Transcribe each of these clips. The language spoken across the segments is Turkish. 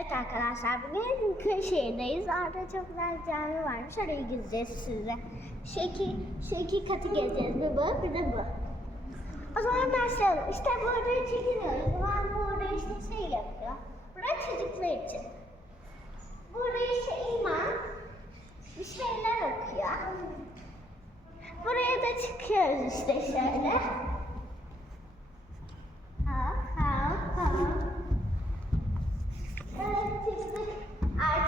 Evet arkadaşlar bugün Kırşehir'deyiz. Orada çok güzel cami varmış. Oraya gideceğiz size. Şu iki, şu iki katı gezeceğiz. Bir bu bir de bu. O zaman başlayalım. İşte burada çekiliyoruz. Ben burada işte şey yapıyor. Burası çocuklar için. Burada işte imam bir şeyler okuyor. Buraya da çıkıyoruz işte şöyle.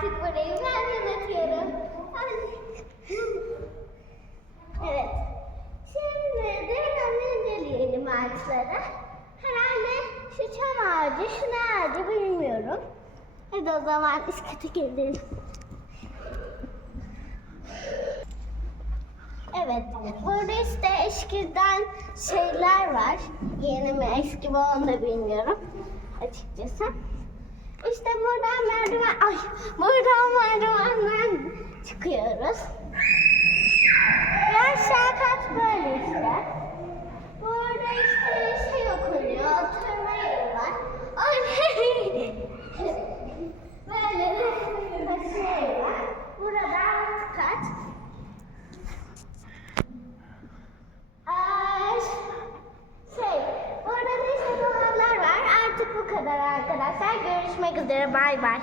Artık burayı ben yönetiyorum. evet. Şimdi demin inceleyelim ağaçları. Herhalde şu çam ağacı, şu ne ağacı bilmiyorum. Hadi o zaman kata gidelim. Evet, burada işte eskiden şeyler var. Yeni mi eski mi onu da bilmiyorum açıkçası. İşte buradan merdiven, ay buradan merdivenden çıkıyoruz. Ve aşağı kat böyle işte. Burada işte şey okunuyor, oturma yeri var. Ay, böyle bir şey var. Burada alt kat. Ay, şey, burada da işte dolarlar var. Artık bu kadar arkadaşlar. Görüşmek üzere. Bay bay.